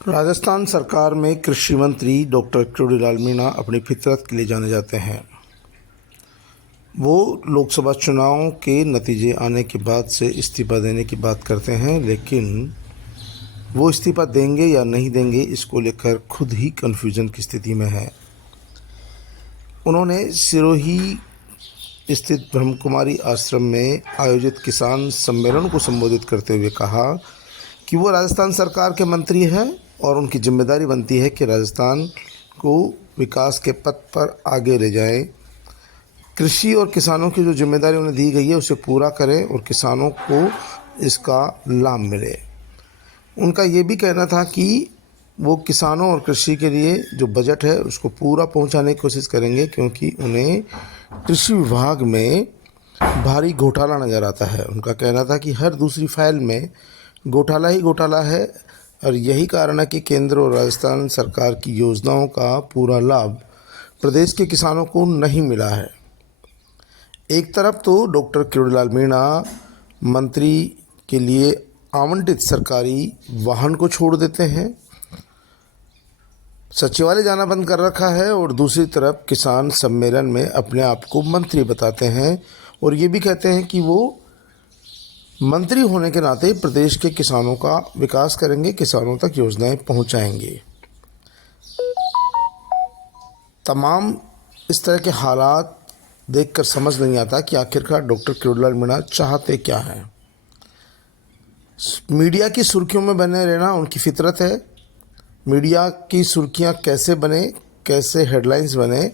राजस्थान सरकार में कृषि मंत्री डॉक्टर किरोड़ीलाल मीणा अपनी फितरत के लिए जाने जाते हैं। वो लोकसभा चुनाव के नतीजे आने के बाद से इस्तीफ़ा देने की बात करते हैं, लेकिन वो इस्तीफ़ा देंगे या नहीं देंगे इसको लेकर खुद ही कन्फ्यूज़न की स्थिति में है। उन्होंने सिरोही स्थित ब्रह्मकुमारी आश्रम में आयोजित किसान सम्मेलन को संबोधित करते हुए कहा कि वो राजस्थान सरकार के मंत्री हैं और उनकी जिम्मेदारी बनती है कि राजस्थान को विकास के पथ पर आगे ले जाएं। कृषि और किसानों की जो जिम्मेदारी उन्हें दी गई है उसे पूरा करें और किसानों को इसका लाभ मिले। उनका ये भी कहना था कि वो किसानों और कृषि के लिए जो बजट है उसको पूरा पहुंचाने की कोशिश करेंगे, क्योंकि उन्हें कृषि विभाग में भारी घोटाला नज़र आता है। उनका कहना था कि हर दूसरी फाइल में घोटाला ही घोटाला है और यही कारण है कि केंद्र और राजस्थान सरकार की योजनाओं का पूरा लाभ प्रदेश के किसानों को नहीं मिला है। एक तरफ तो डॉक्टर किरोड़ीलाल मीणा मंत्री के लिए आवंटित सरकारी वाहन को छोड़ देते हैं, सचिवालय जाना बंद कर रखा है, और दूसरी तरफ किसान सम्मेलन में अपने आप को मंत्री बताते हैं और ये भी कहते हैं कि वो मंत्री होने के नाते प्रदेश के किसानों का विकास करेंगे, किसानों तक योजनाएं पहुंचाएंगे। तमाम इस तरह के हालात देखकर समझ नहीं आता कि आखिरकार डॉक्टर किरोड़ीलाल मीणा चाहते क्या हैं। मीडिया की सुर्खियों में बने रहना उनकी फितरत है। मीडिया की सुर्खियां कैसे बने, कैसे हेडलाइंस बने,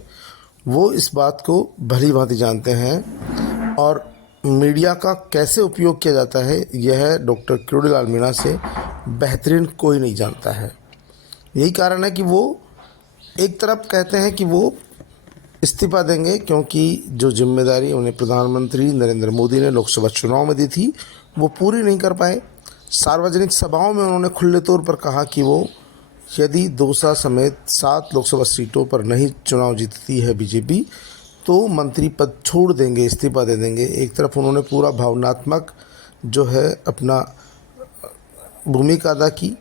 वो इस बात को भली भांति जानते हैं और मीडिया का कैसे उपयोग किया जाता है यह डॉक्टर किरोड़ीलाल मीणा से बेहतरीन कोई नहीं जानता है। यही कारण है कि वो एक तरफ कहते हैं कि वो इस्तीफ़ा देंगे, क्योंकि जो जिम्मेदारी उन्हें प्रधानमंत्री नरेंद्र मोदी ने लोकसभा चुनाव में दी थी वो पूरी नहीं कर पाए। सार्वजनिक सभाओं में उन्होंने खुले तौर पर कहा कि वो यदि दौसा समेत 7 लोकसभा सीटों पर नहीं चुनाव जीतती है बीजेपी तो मंत्री पद छोड़ देंगे, इस्तीफ़ा दे देंगे। एक तरफ उन्होंने पूरा भावनात्मक जो है अपना भूमिका अदा की,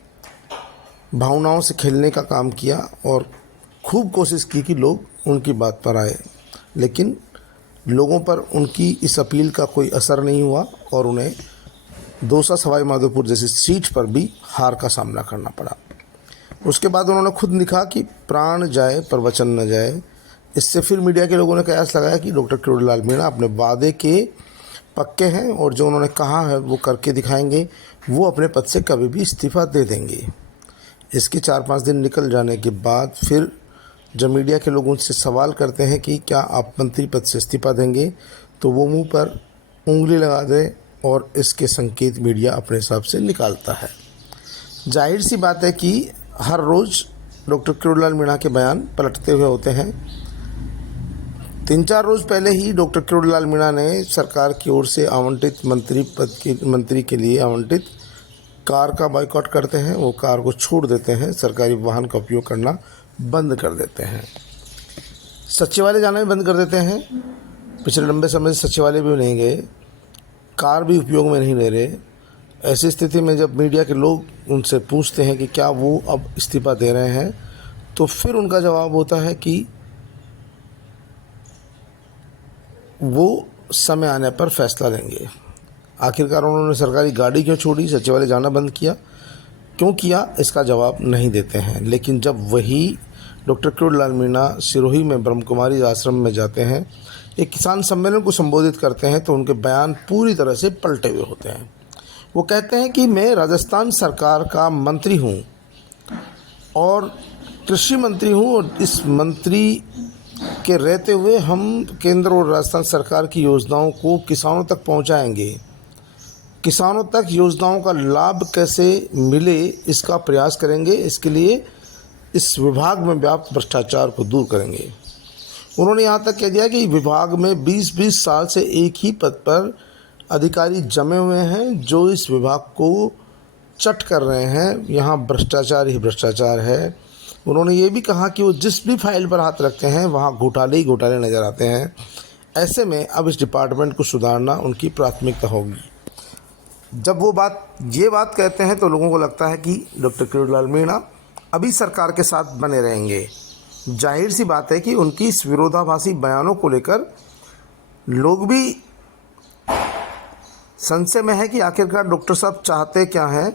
भावनाओं से खेलने का काम किया और खूब कोशिश की कि लोग उनकी बात पर आए, लेकिन लोगों पर उनकी इस अपील का कोई असर नहीं हुआ और उन्हें दौसा सवाई माधोपुर जैसी सीट पर भी हार का सामना करना पड़ा। उसके बाद उन्होंने खुद लिखा कि प्राण जाए पर वचन न जाए। इससे फिर मीडिया के लोगों ने कयास लगाया कि डॉक्टर किरोड़ीलाल मीणा अपने वादे के पक्के हैं और जो उन्होंने कहा है वो करके दिखाएंगे, वो अपने पद से कभी भी इस्तीफ़ा दे देंगे। इसके 4-5 दिन निकल जाने के बाद फिर जब मीडिया के लोग उनसे सवाल करते हैं कि क्या आप मंत्री पद से इस्तीफ़ा देंगे, तो वो मुंह पर उंगली लगा दे और इसके संकेत मीडिया अपने हिसाब से निकालता है। जाहिर सी बात है कि हर रोज़ डॉक्टर किरोड़ीलाल मीणा के बयान पलटते हुए होते हैं। 3-4 रोज़ पहले ही डॉक्टर किरोड़ीलाल मीणा ने सरकार की ओर से आवंटित मंत्री के लिए आवंटित कार का बाइकआउट करते हैं। वो कार को छोड़ देते हैं, सरकारी वाहन का उपयोग करना बंद कर देते हैं, सचिवालय जाना भी बंद कर देते हैं। पिछले लंबे समय से सचिवालय भी नहीं गए, कार भी उपयोग में नहीं ले रहे। ऐसी स्थिति में जब मीडिया के लोग उनसे पूछते हैं कि क्या वो अब इस्तीफ़ा दे रहे हैं, तो फिर उनका जवाब होता है कि वो समय आने पर फैसला लेंगे। आखिरकार उन्होंने सरकारी गाड़ी क्यों छोड़ी, सचिवालय जाना बंद किया, क्यों किया, इसका जवाब नहीं देते हैं। लेकिन जब वही डॉक्टर किरोड़ीलाल मीणा सिरोही में ब्रह्मकुमारी आश्रम में जाते हैं, एक किसान सम्मेलन को संबोधित करते हैं, तो उनके बयान पूरी तरह से पलटे हुए होते हैं। वो कहते हैं कि मैं राजस्थान सरकार का मंत्री हूँ और कृषि मंत्री हूँ और इस मंत्री के रहते हुए हम केंद्र और राजस्थान सरकार की योजनाओं को किसानों तक पहुँचाएंगे। किसानों तक योजनाओं का लाभ कैसे मिले इसका प्रयास करेंगे, इसके लिए इस विभाग में व्याप्त भ्रष्टाचार को दूर करेंगे। उन्होंने यहाँ तक कह दिया कि विभाग में 20-20 साल से एक ही पद पर अधिकारी जमे हुए हैं जो इस विभाग को चट कर रहे हैं। यहाँ भ्रष्टाचार ही भ्रष्टाचार है। उन्होंने ये भी कहा कि वो जिस भी फाइल पर हाथ रखते हैं वहाँ घोटाले ही घोटाले नज़र आते हैं। ऐसे में अब इस डिपार्टमेंट को सुधारना उनकी प्राथमिकता होगी। जब वो ये बात कहते हैं तो लोगों को लगता है कि डॉक्टर किरोड़ीलाल मीणा अभी सरकार के साथ बने रहेंगे। जाहिर सी बात है कि उनकी इस विरोधाभासी बयानों को लेकर लोग भी संशय में है कि आखिरकार डॉक्टर साहब चाहते क्या हैं।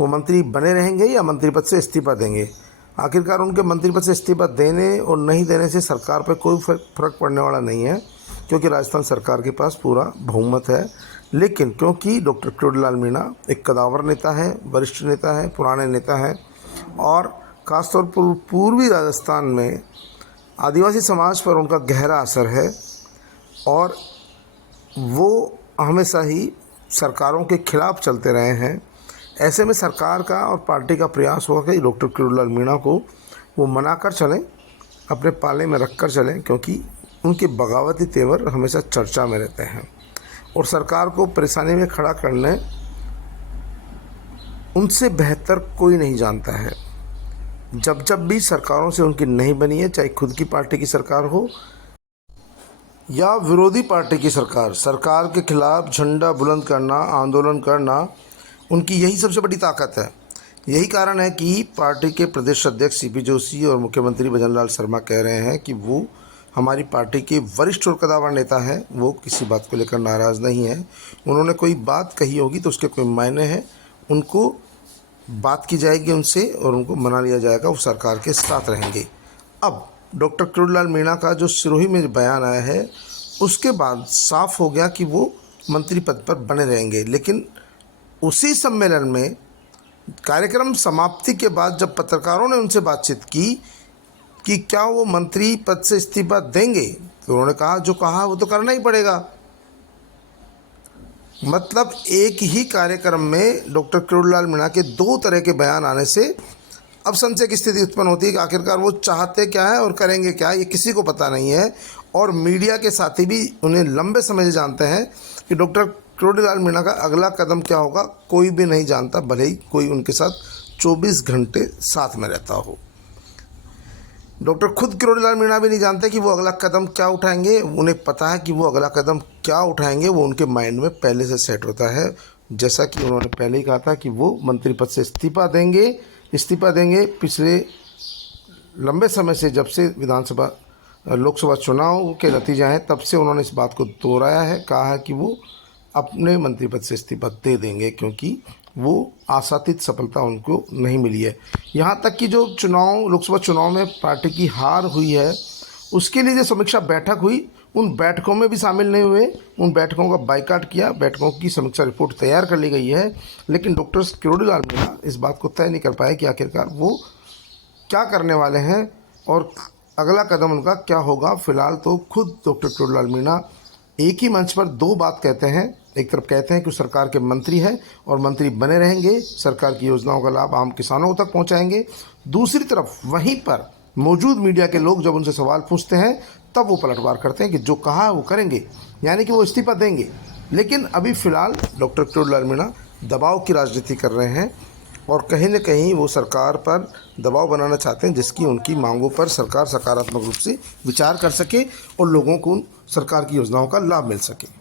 वो मंत्री बने रहेंगे या मंत्री पद से इस्तीफा देंगे। आखिरकार उनके मंत्री पद से इस्तीफा देने और नहीं देने से सरकार पर कोई फर्क पड़ने वाला नहीं है, क्योंकि राजस्थान सरकार के पास पूरा बहुमत है। लेकिन क्योंकि डॉक्टर किरोड़ीलाल मीणा एक कदावर नेता है, वरिष्ठ नेता है, पुराने नेता हैं, और ख़ासतौर पर पूर्वी राजस्थान में आदिवासी समाज पर उनका गहरा असर है, और वो हमेशा ही सरकारों के खिलाफ चलते रहे हैं। ऐसे में सरकार का और पार्टी का प्रयास होगा कि डॉक्टर किरोड़ीलाल मीणा को वो मना कर चलें, अपने पाले में रख कर चलें, क्योंकि उनके बगावती तेवर हमेशा चर्चा में रहते हैं और सरकार को परेशानी में खड़ा करने उनसे बेहतर कोई नहीं जानता है। जब जब भी सरकारों से उनकी नहीं बनी है, चाहे खुद की पार्टी की सरकार हो या विरोधी पार्टी की सरकार, सरकार के खिलाफ झंडा बुलंद करना, आंदोलन करना उनकी यही सबसे बड़ी ताकत है। यही कारण है कि पार्टी के प्रदेश अध्यक्ष सीपी जोशी और मुख्यमंत्री भजनलाल शर्मा कह रहे हैं कि वो हमारी पार्टी के वरिष्ठ और कदावर नेता हैं, वो किसी बात को लेकर नाराज़ नहीं है। उन्होंने कोई बात कही होगी तो उसके कोई मायने हैं, उनको बात की जाएगी उनसे और उनको मना लिया जाएगा, वो सरकार के साथ रहेंगे। अब डॉक्टर किरोड़ीलाल मीणा का जो सिरोही में बयान आया है, उसके बाद साफ हो गया कि वो मंत्री पद पर बने रहेंगे। लेकिन उसी सम्मेलन में कार्यक्रम समाप्ति के बाद जब पत्रकारों ने उनसे बातचीत की कि क्या वो मंत्री पद से इस्तीफा देंगे, तो उन्होंने कहा जो कहा वो तो करना ही पड़ेगा। मतलब एक ही कार्यक्रम में डॉक्टर किरोड़ीलाल मीणा के दो तरह के बयान आने से अब संशय की स्थिति उत्पन्न होती है कि आखिरकार वो चाहते क्या है और करेंगे क्या, ये किसी को पता नहीं है। और मीडिया के साथी भी उन्हें लंबे समय से जानते हैं कि डॉक्टर किरोड़ीलाल मीणा का अगला कदम क्या होगा, कोई भी नहीं जानता, भले ही कोई उनके साथ 24 घंटे साथ में रहता हो। डॉक्टर खुद किरोड़ीलाल मीणा भी नहीं जानते कि वो अगला कदम क्या उठाएंगे। उन्हें पता है कि वो अगला कदम क्या उठाएंगे, वो उनके माइंड में पहले से सेट होता है। जैसा कि उन्होंने पहले ही कहा था कि वो मंत्री पद से इस्तीफा देंगे। पिछले लंबे समय से, जब से लोकसभा चुनाव के नतीजे हैं, तब से उन्होंने इस बात को दोहराया है, कहा है कि वो अपने मंत्री पद से इस्तीफा दे देंगे, क्योंकि वो आशातीत सफलता उनको नहीं मिली है। यहाँ तक कि जो लोकसभा चुनाव में पार्टी की हार हुई है, उसके लिए जो समीक्षा बैठक हुई, उन बैठकों में भी शामिल नहीं हुए, उन बैठकों का बाइकाट किया, बैठकों की समीक्षा रिपोर्ट तैयार कर ली गई है। लेकिन डॉक्टर किरोड़ीलाल मीणा इस बात को तय नहीं कर पाए कि आखिरकार वो क्या करने वाले हैं और अगला कदम उनका क्या होगा। फिलहाल तो खुद डॉक्टर किरोड़ीलाल मीणा एक ही मंच पर दो बात कहते हैं। एक तरफ कहते हैं कि सरकार के मंत्री हैं और मंत्री बने रहेंगे, सरकार की योजनाओं का लाभ आम किसानों तक पहुंचाएंगे। दूसरी तरफ वहीं पर मौजूद मीडिया के लोग जब उनसे सवाल पूछते हैं, तब वो पलटवार करते हैं कि जो कहा है वो करेंगे, यानी कि वो इस्तीफा देंगे। लेकिन अभी फ़िलहाल डॉक्टर किरोड़ीलाल मीणा दबाव की राजनीति कर रहे हैं और कहीं न कहीं वो सरकार पर दबाव बनाना चाहते हैं, जिसकी उनकी मांगों पर सरकार सकारात्मक रूप से विचार कर सके और लोगों को सरकार की योजनाओं का लाभ मिल सके।